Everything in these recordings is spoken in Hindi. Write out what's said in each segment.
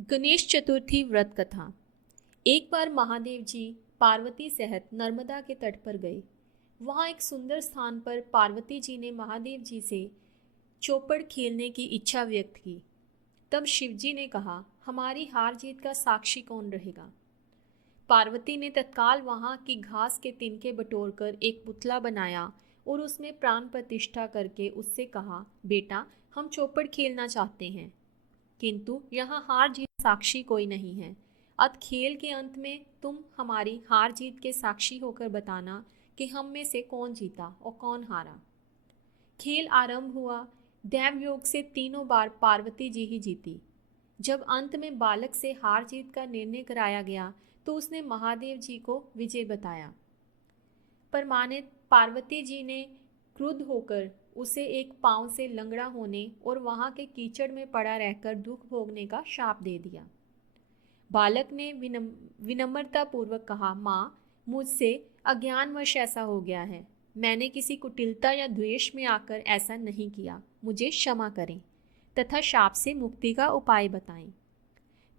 गणेश चतुर्थी व्रत कथा। एक बार महादेव जी पार्वती सहित नर्मदा के तट पर गए। वहां एक सुंदर स्थान पर पार्वती जी ने महादेव जी से चौपड़ खेलने की इच्छा व्यक्त की। तब शिव जी ने कहा, हमारी हार जीत का साक्षी कौन रहेगा। पार्वती ने तत्काल वहां की घास के तिनके बटोरकर एक पुतला बनाया और उसमें प्राण प्रतिष्ठा करके उससे कहा, बेटा हम चौपड़ खेलना चाहते हैं, किंतु यहाँ हार जीत साक्षी कोई नहीं है। अत खेल के अंत में तुम हमारी हार जीत के साक्षी होकर बताना कि हम में से कौन जीता और कौन हारा। खेल आरंभ हुआ। दैवयोग से तीनों बार पार्वती जी ही जीती। जब अंत में बालक से हार जीत का निर्णय कराया गया तो उसने महादेव जी को विजय बताया। परमानेत पार्वती जी ने क्रुद्ध होकर उसे एक पांव से लंगड़ा होने और वहां के कीचड़ में पड़ा रहकर दुख भोगने का शाप दे दिया। बालक ने विनम्रता पूर्वक कहा, माँ मुझसे अज्ञानवश ऐसा हो गया है। मैंने किसी कुटिलता या द्वेष में आकर ऐसा नहीं किया। मुझे क्षमा करें तथा शाप से मुक्ति का उपाय बताएं।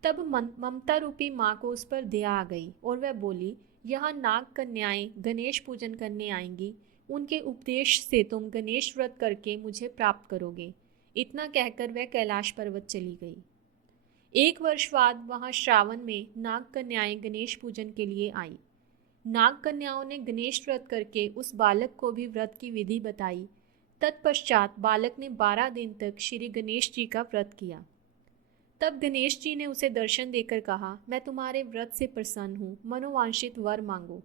तब ममता रूपी माँ को उस पर दया आ गई और वह बोली, यहाँ नाग कन्याएं गणेश पूजन करने आएंगी। उनके उपदेश से तुम गणेश व्रत करके मुझे प्राप्त करोगे। इतना कहकर वह कैलाश पर्वत चली गई। एक वर्ष बाद वहां श्रावण में नाग कन्याएं गणेश पूजन के लिए आई। नाग कन्याओं ने गणेश व्रत करके उस बालक को भी व्रत की विधि बताई। तत्पश्चात बालक ने 12 दिन तक श्री गणेश जी का व्रत किया। तब गणेश जी ने उसे दर्शन देकर कहा, मैं तुम्हारे व्रत से प्रसन्न हूँ, मनोवांछित वर मांगो।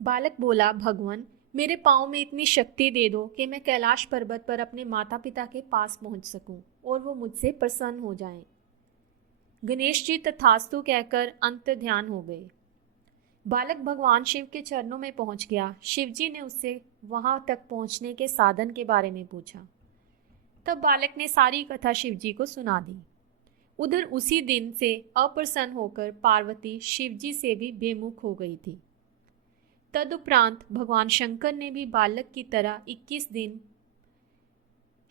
बालक बोला, भगवान मेरे पाँव में इतनी शक्ति दे दो कि मैं कैलाश पर्वत पर अपने माता पिता के पास पहुंच सकूं और वो मुझसे प्रसन्न हो जाएं। गणेश जी तथास्तु कहकर अंत ध्यान हो गए। बालक भगवान शिव के चरणों में पहुंच गया। शिव जी ने उससे वहां तक पहुंचने के साधन के बारे में पूछा। तब बालक ने सारी कथा शिव जी को सुना दी। उधर उसी दिन से अप्रसन्न होकर पार्वती शिव जी से भी बेमुख हो गई थी। तदुपरांत भगवान शंकर ने भी बालक की तरह 21 दिन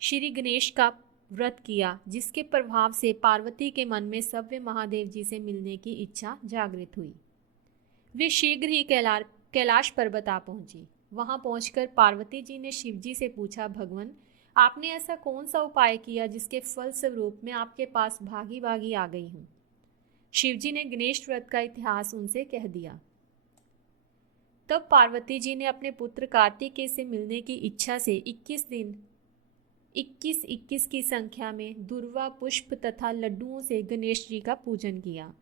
श्री गणेश का व्रत किया, जिसके प्रभाव से पार्वती के मन में सव्य महादेव जी से मिलने की इच्छा जागृत हुई। वे शीघ्र ही कैलाश पर्वत आ पहुंची। वहां पहुंचकर पार्वती जी ने शिव जी से पूछा, भगवान आपने ऐसा कौन सा उपाय किया जिसके फल स्वरूप मैं आपके पास भागी भागी आ गई हूं। शिव जी ने गणेश व्रत का इतिहास उनसे कह दिया। तब पार्वती जी ने अपने पुत्र कार्तिकेय से मिलने की इच्छा से 21 दिन 21 की संख्या में दुर्वा पुष्प तथा लड्डुओं से गणेश जी का पूजन किया।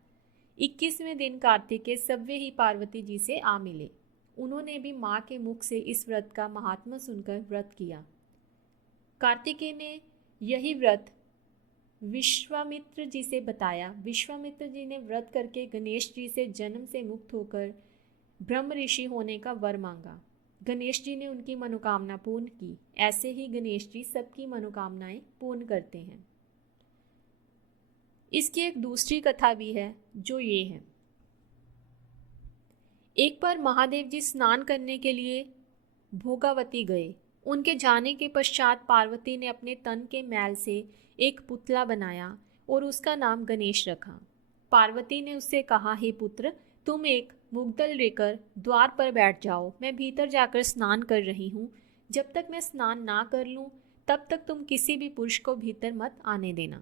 21वें दिन कार्तिकेय सव्य ही पार्वती जी से आ मिले। उन्होंने भी माँ के मुख से इस व्रत का महात्मा सुनकर व्रत किया। कार्तिकेय ने यही व्रत विश्वामित्र जी से बताया। विश्वामित्र जी ने व्रत करके गणेश जी से जन्म से मुक्त होकर ब्रह्म ऋषि होने का वर मांगा। गणेश जी ने उनकी मनोकामना पूर्ण की। ऐसे ही गणेश जी सबकी मनोकामनाएं पूर्ण करते हैं। इसकी एक दूसरी कथा भी है जो ये है। एक बार महादेव जी स्नान करने के लिए भोगावती गए। उनके जाने के पश्चात पार्वती ने अपने तन के मैल से एक पुतला बनाया और उसका नाम गणेश रखा। पार्वती ने उससे कहा, हे पुत्र तुम एक मुग्दल लेकर द्वार पर बैठ जाओ। मैं भीतर जाकर स्नान कर रही हूँ। जब तक मैं स्नान ना कर लूँ तब तक तुम किसी भी पुरुष को भीतर मत आने देना।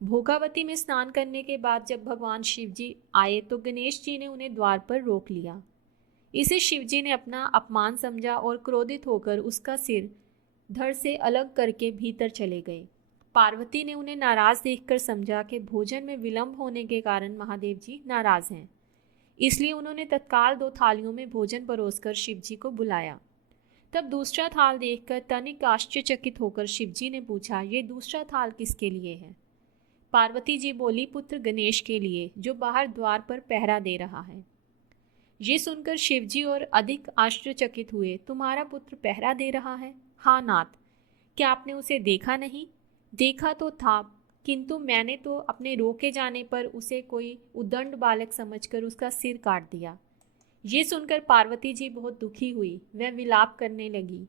भोगावती में स्नान करने के बाद जब भगवान शिव जी आए तो गणेश जी ने उन्हें द्वार पर रोक लिया। इसे शिव जी ने अपना अपमान समझा और क्रोधित होकर उसका सिर धड़ से अलग करके भीतर चले गए। पार्वती ने उन्हें नाराज देखकर समझा कि भोजन में विलंब होने के कारण महादेव जी नाराज हैं। इसलिए उन्होंने तत्काल 2 थालियों में भोजन परोसकर शिव जी को बुलाया। तब दूसरा थाल देखकर तनिक आश्चर्यचकित होकर शिव जी ने पूछा, ये दूसरा थाल किसके लिए है। पार्वती जी बोली, पुत्र गणेश के लिए, जो बाहर द्वार पर पहरा दे रहा है। ये सुनकर शिवजी और अधिक आश्चर्यचकित हुए। तुम्हारा पुत्र पहरा दे रहा है? हाँ नाथ, क्या आपने उसे देखा नहीं? देखा तो था, किंतु मैंने तो अपने रोके जाने पर उसे कोई उद्दंड बालक समझकर उसका सिर काट दिया। ये सुनकर पार्वती जी बहुत दुखी हुई। वह विलाप करने लगी।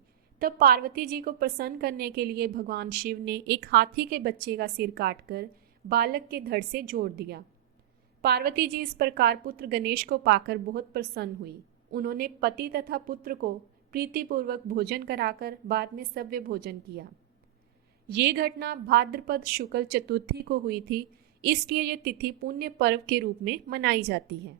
तब पार्वती जी को प्रसन्न करने के लिए भगवान शिव ने एक हाथी के बच्चे का सिर काटकर बालक के धड़ से जोड़ दिया। पार्वती जी इस प्रकार पुत्र गणेश को पाकर बहुत प्रसन्न हुई। उन्होंने पति तथा पुत्र को प्रीतिपूर्वक भोजन कराकर बाद में सव्य भोजन किया। ये घटना भाद्रपद शुक्ल चतुर्थी को हुई थी, इसलिए यह तिथि पुण्य पर्व के रूप में मनाई जाती है।